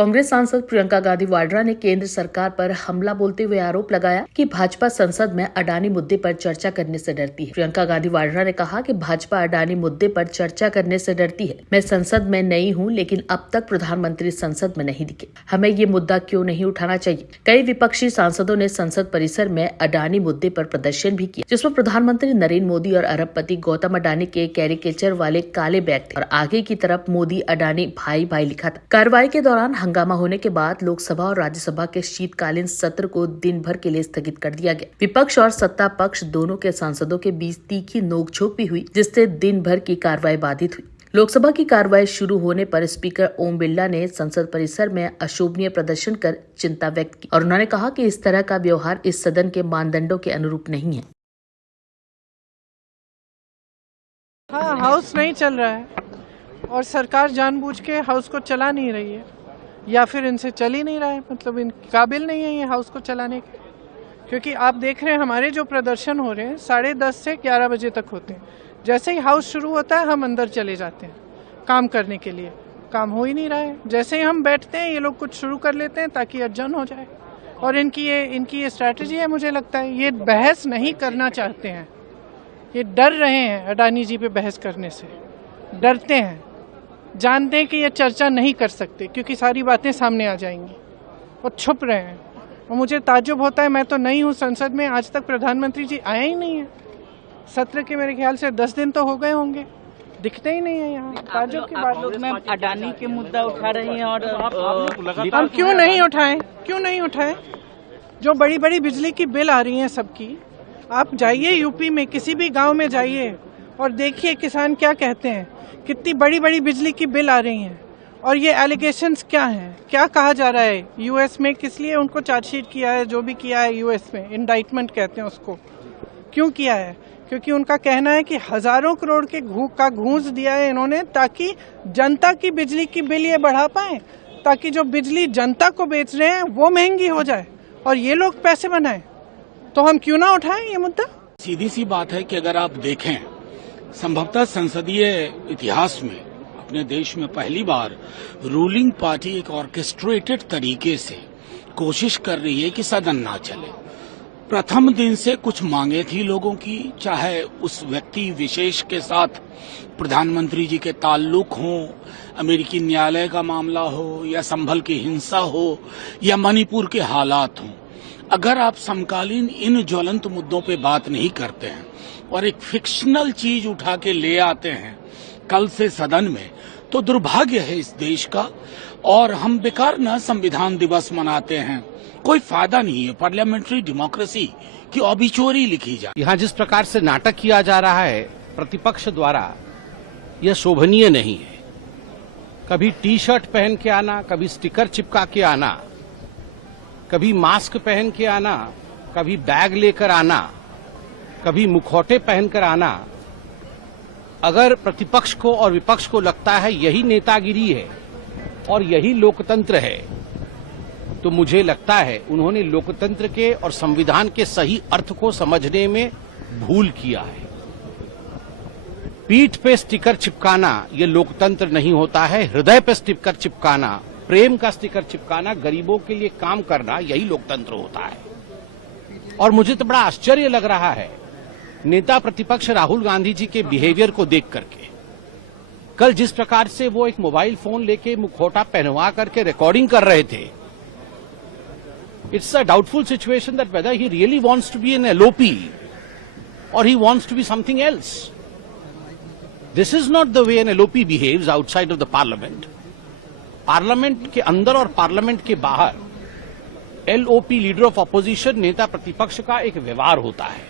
कांग्रेस सांसद प्रियंका गांधी वाड्रा ने केंद्र सरकार पर हमला बोलते हुए आरोप लगाया कि भाजपा संसद में अडानी मुद्दे पर चर्चा करने से डरती है। प्रियंका गांधी वाड्रा ने कहा कि भाजपा अडानी मुद्दे पर चर्चा करने से डरती है। मैं संसद में नई हूं, लेकिन अब तक प्रधानमंत्री संसद में नहीं दिखे। हमें ये मुद्दा क्यों नहीं उठाना चाहिए। कई विपक्षी सांसदों ने संसद परिसर में अडानी मुद्दे पर प्रदर्शन भी किया, जिसमें प्रधानमंत्री नरेंद्र मोदी और अरबपति गौतम अडानी के कैरिकेचर वाले काले बैग थे और आगे की तरफ मोदी अडानी भाई भाई लिखा था। कार्रवाई के दौरान हंगामा होने के बाद लोकसभा और राज्यसभा के शीतकालीन सत्र को दिन भर के लिए स्थगित कर दिया गया। विपक्ष और सत्ता पक्ष दोनों के सांसदों के बीच तीखी नोकझोंक भी हुई, जिससे दिन भर की कार्रवाई बाधित हुई। लोकसभा की कार्रवाई शुरू होने पर स्पीकर ओम बिरला ने संसद परिसर में अशोभनीय प्रदर्शन कर चिंता व्यक्त की और उन्होंने कहा कि इस तरह का व्यवहार इस सदन के मानदंडों के अनुरूप नहीं है। हाँ, हाउस नहीं चल रहा है और सरकार जानबूझ के हाउस को चला नहीं रही है, या फिर इनसे चल ही नहीं रहा है, मतलब इन काबिल नहीं है ये हाउस को चलाने के। क्योंकि आप देख रहे हैं हमारे जो प्रदर्शन हो रहे हैं 10:30 से 11 बजे तक होते हैं। जैसे ही हाउस शुरू होता है हम अंदर चले जाते हैं काम करने के लिए। काम हो ही नहीं रहा है। जैसे ही हम बैठते हैं ये लोग कुछ शुरू कर लेते हैं ताकि अर्जन हो जाए। और इनकी ये स्ट्रैटेजी है। मुझे लगता है ये बहस नहीं करना चाहते हैं, ये डर रहे हैं अडानी जी पे बहस करने से, डरते हैं, जानते हैं कि ये चर्चा नहीं कर सकते क्योंकि सारी बातें सामने आ जाएंगी और छुप रहे हैं। और मुझे ताज्जुब होता है, मैं तो नहीं हूँ संसद में, आज तक प्रधानमंत्री जी आए ही नहीं है। सत्र के मेरे ख्याल से 10 दिन तो हो गए होंगे, दिखते ही नहीं है यहाँ। ताज्जुब की बात। लोग में अडानी के मुद्दा उठा रही हैं और हम क्यों नहीं उठाएं? जो बड़ी बड़ी बिजली की बिल आ रही हैं सबकी, आप जाइए यूपी में किसी भी गाँव में जाइए और देखिए किसान क्या कहते हैं। कितनी बड़ी बड़ी बिजली की बिल आ रही हैं और ये एलिगेशंस क्या हैं, क्या कहा जा रहा है। यूएस में किस लिए उनको चार्जशीट किया है, जो भी किया है यूएस में, इंडाइटमेंट कहते हैं उसको, क्यों किया है? क्योंकि उनका कहना है कि हजारों करोड़ के घूस दिया है इन्होंने ताकि जनता की बिजली की बिल ये बढ़ा पाए, ताकि जो बिजली जनता को बेच रहे हैं वो महंगी हो जाए और ये लोग पैसे बनाए। तो हम क्यों ना उठाएं ये मुद्दा? सीधी सी बात है कि अगर आप देखें, संभवतः संसदीय इतिहास में अपने देश में पहली बार रूलिंग पार्टी एक ऑर्केस्ट्रेटेड तरीके से कोशिश कर रही है कि सदन ना चले। प्रथम दिन से कुछ मांगे थी लोगों की, चाहे उस व्यक्ति विशेष के साथ प्रधानमंत्री जी के ताल्लुक हों, अमेरिकी न्यायालय का मामला हो, या संभल की हिंसा हो, या मणिपुर के हालात हों। अगर आप समकालीन इन ज्वलंत मुद्दों पे बात नहीं करते हैं और एक फिक्शनल चीज उठा के ले आते हैं कल से सदन में, तो दुर्भाग्य है इस देश का। और हम बेकार न संविधान दिवस मनाते हैं, कोई फायदा नहीं है। पार्लियामेंट्री डेमोक्रेसी की ऑबिचुअरी लिखी जाए। यहाँ जिस प्रकार से नाटक किया जा रहा है प्रतिपक्ष द्वारा, यह शोभनीय नहीं है। कभी टी शर्ट पहन के आना, कभी स्टिकर चिपका के आना, कभी मास्क पहन के आना, कभी बैग लेकर आना, कभी मुखौटे पहनकर आना। अगर प्रतिपक्ष को और विपक्ष को लगता है यही नेतागिरी है और यही लोकतंत्र है, तो मुझे लगता है उन्होंने लोकतंत्र के और संविधान के सही अर्थ को समझने में भूल किया है। पीठ पे स्टिकर चिपकाना ये लोकतंत्र नहीं होता है। हृदय पे स्टिकर चिपकाना, प्रेम का स्टिकर चिपकाना, गरीबों के लिए काम करना, यही लोकतंत्र होता है। और मुझे तो बड़ा आश्चर्य लग रहा है नेता प्रतिपक्ष राहुल गांधी जी के बिहेवियर को देख करके। कल जिस प्रकार से वो एक मोबाइल फोन लेके मुखौटा पहनवा करके रिकॉर्डिंग कर रहे थे, it's a doubtful situation that whether he really wants to be an LOP और he wants to be something else. This is not the way an LOP behaves outside of the parliament. Parliament के अंदर और parliament के बाहर LOP, leader of opposition, नेता प्रतिपक्ष का एक व्यवहार होता है।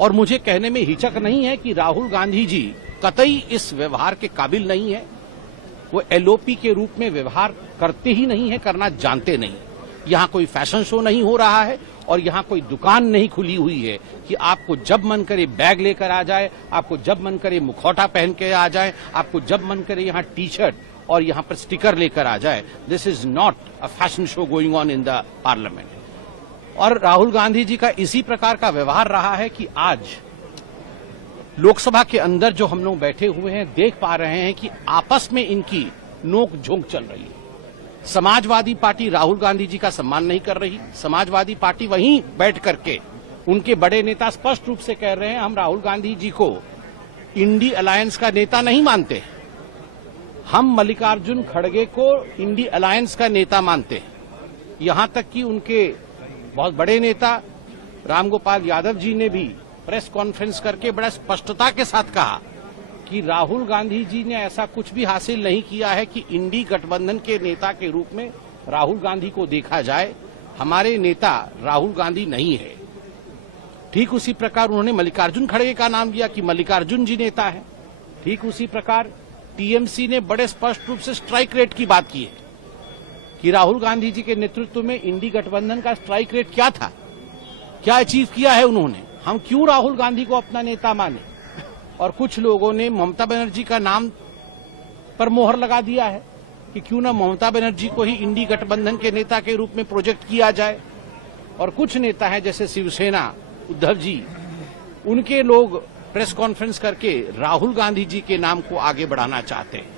और मुझे कहने में हिचक नहीं है कि राहुल गांधी जी कतई इस व्यवहार के काबिल नहीं है। वो एलओपी के रूप में व्यवहार करते ही नहीं है, करना जानते नहीं। यहाँ कोई फैशन शो नहीं हो रहा है और यहाँ कोई दुकान नहीं खुली हुई है कि आपको जब मन करे बैग लेकर आ जाए, आपको जब मन करे मुखौटा पहन के आ जाए, आपको जब मन करे यहाँ टी शर्ट और यहाँ पर स्टिकर लेकर आ जाए। This is not a fashion show going on in the parliament. और राहुल गांधी जी का इसी प्रकार का व्यवहार रहा है कि आज लोकसभा के अंदर जो हम लोग बैठे हुए हैं देख पा रहे हैं कि आपस में इनकी नोक झोंक चल रही है। समाजवादी पार्टी राहुल गांधी जी का सम्मान नहीं कर रही। समाजवादी पार्टी वहीं बैठ करके उनके बड़े नेता स्पष्ट रूप से कह रहे हैं, हम राहुल गांधी जी को इंडी अलायंस का नेता नहीं मानते, हम मल्लिकार्जुन खड़गे को इंडी अलायंस का नेता मानते हैं। यहां तक कि उनके बहुत बड़े नेता रामगोपाल यादव जी ने भी प्रेस कॉन्फ्रेंस करके बड़ा स्पष्टता के साथ कहा कि राहुल गांधी जी ने ऐसा कुछ भी हासिल नहीं किया है कि इंडी गठबंधन के नेता के रूप में राहुल गांधी को देखा जाए। हमारे नेता राहुल गांधी नहीं है। ठीक उसी प्रकार उन्होंने मल्लिकार्जुन खड़गे का नाम लिया कि मल्लिकार्जुन जी नेता है। ठीक उसी प्रकार टीएमसी ने बड़े स्पष्ट रूप से स्ट्राइक रेट की बात की है कि राहुल गांधी जी के नेतृत्व में इंडी गठबंधन का स्ट्राइक रेट क्या था, क्या अचीव किया है उन्होंने, हम क्यों राहुल गांधी को अपना नेता माने। और कुछ लोगों ने ममता बनर्जी का नाम पर मोहर लगा दिया है कि क्यों ना ममता बनर्जी को ही इंडी गठबंधन के नेता के रूप में प्रोजेक्ट किया जाए। और कुछ नेता हैं जैसे शिवसेना उद्धव जी, उनके लोग प्रेस कॉन्फ्रेंस करके राहुल गांधी जी के नाम को आगे बढ़ाना चाहते हैं।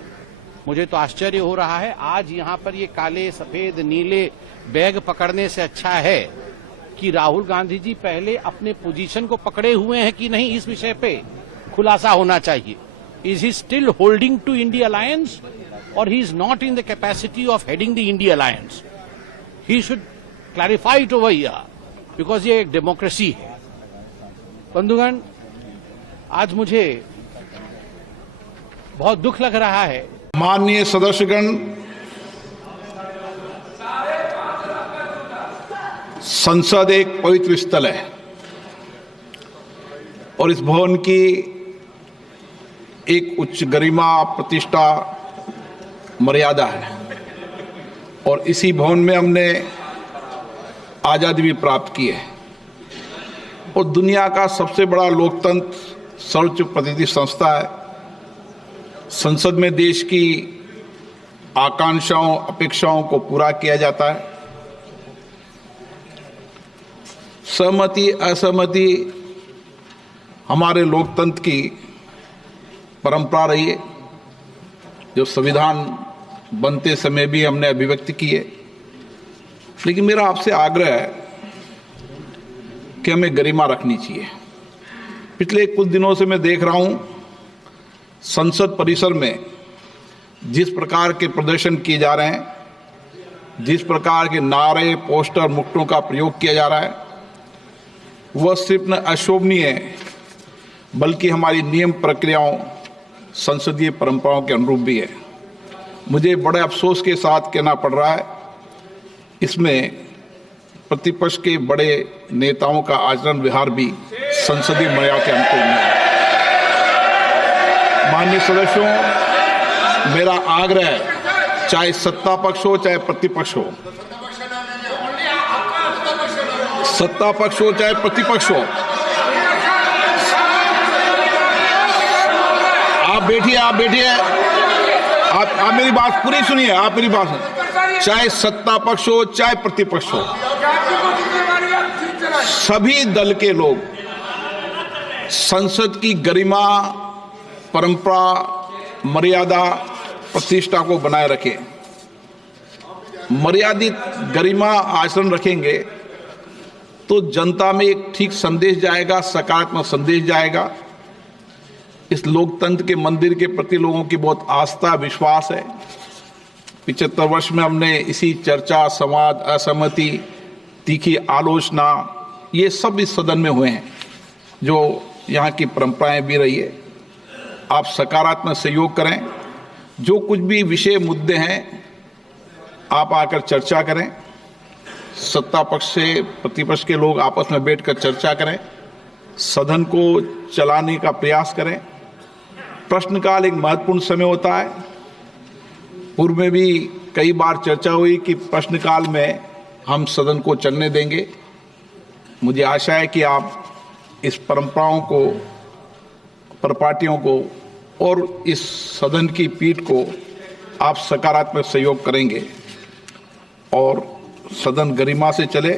मुझे तो आश्चर्य हो रहा है, आज यहां पर ये काले सफेद नीले बैग पकड़ने से अच्छा है कि राहुल गांधी जी पहले अपने पोजीशन को पकड़े हुए हैं कि नहीं, इस विषय पे खुलासा होना चाहिए। Is he still holding to INDI alliance और he is not in the capacity of heading the INDI alliance. He should clarify it over here because ये एक डेमोक्रेसी है। बंधुगण, आज मुझे बहुत दुख लग रहा है। माननीय सदस्यगण, संसद एक पवित्र स्थल है और इस भवन की एक उच्च गरिमा, प्रतिष्ठा, मर्यादा है और इसी भवन में हमने आजादी भी प्राप्त की है और दुनिया का सबसे बड़ा लोकतंत्र सर्वोच्च प्रतिनिधि संस्था है। संसद में देश की आकांक्षाओं, अपेक्षाओं को पूरा किया जाता है। सहमति असहमति हमारे लोकतंत्र की परंपरा रही है, जो संविधान बनते समय भी हमने अभिव्यक्त की है। लेकिन मेरा आपसे आग्रह है कि हमें गरिमा रखनी चाहिए। पिछले कुछ दिनों से मैं देख रहा हूं संसद परिसर में जिस प्रकार के प्रदर्शन किए जा रहे हैं, जिस प्रकार के नारे, पोस्टर, मुक्तों का प्रयोग किया जा रहा है, वह सिर्फ न अशोभनीय है बल्कि हमारी नियम प्रक्रियाओं, संसदीय परंपराओं के अनुरूप भी है। मुझे बड़े अफसोस के साथ कहना पड़ रहा है, इसमें प्रतिपक्ष के बड़े नेताओं का आचरण व्यवहार भी संसदीय मर्यादा के अनुकूल नहीं है। माननीय सदस्यों, मेरा आग्रह है, चाहे सत्ता पक्ष हो चाहे प्रतिपक्ष हो, सत्ता पक्ष हो चाहे प्रतिपक्ष हो, आप बैठिए, आप मेरी बात पूरी सुनिए, आप मेरी बात सुनिए। चाहे सत्ता पक्ष हो चाहे प्रतिपक्ष हो, सभी दल के लोग संसद की गरिमा, परंपरा, मर्यादा, प्रतिष्ठा को बनाए रखें। मर्यादित गरिमा आचरण रखेंगे तो जनता में एक ठीक संदेश जाएगा, सकारात्मक संदेश जाएगा। इस लोकतंत्र के मंदिर के प्रति लोगों की बहुत आस्था, विश्वास है। 75 वर्ष में हमने इसी चर्चा, संवाद, असहमति, तीखी आलोचना, ये सब इस सदन में हुए हैं, जो यहाँ की परंपराएं भी रही है। आप सकारात्मक सहयोग करें, जो कुछ भी विषय मुद्दे हैं आप आकर चर्चा करें। सत्ता पक्ष से प्रतिपक्ष के लोग आपस में बैठकर चर्चा करें, सदन को चलाने का प्रयास करें। प्रश्नकाल एक महत्वपूर्ण समय होता है। पूर्व में भी कई बार चर्चा हुई कि प्रश्नकाल में हम सदन को चलने देंगे। मुझे आशा है कि आप इस परंपराओं को, परिपाटियों को और इस सदन की पीठ को आप सकारात्मक सहयोग करेंगे और सदन गरिमा से चले,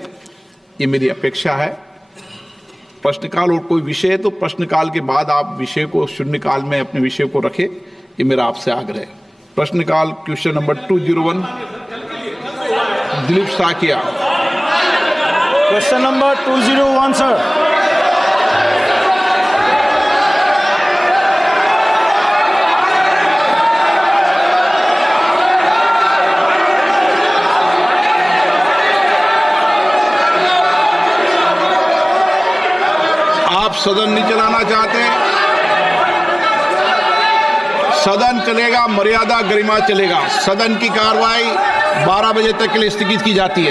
ये मेरी अपेक्षा है। प्रश्नकाल और कोई विषय है तो प्रश्नकाल के बाद आप विषय को शून्यकाल में अपने विषय को रखें, ये मेरा आपसे आग्रह है। प्रश्नकाल question number 201। Dilip Saikia. Question number 201, sir. आप सदन नहीं चलाना चाहते, सदन चलेगा, मर्यादा गरिमा चलेगा। सदन की कार्रवाई 12 बजे तक के लिए स्थगित की जाती है।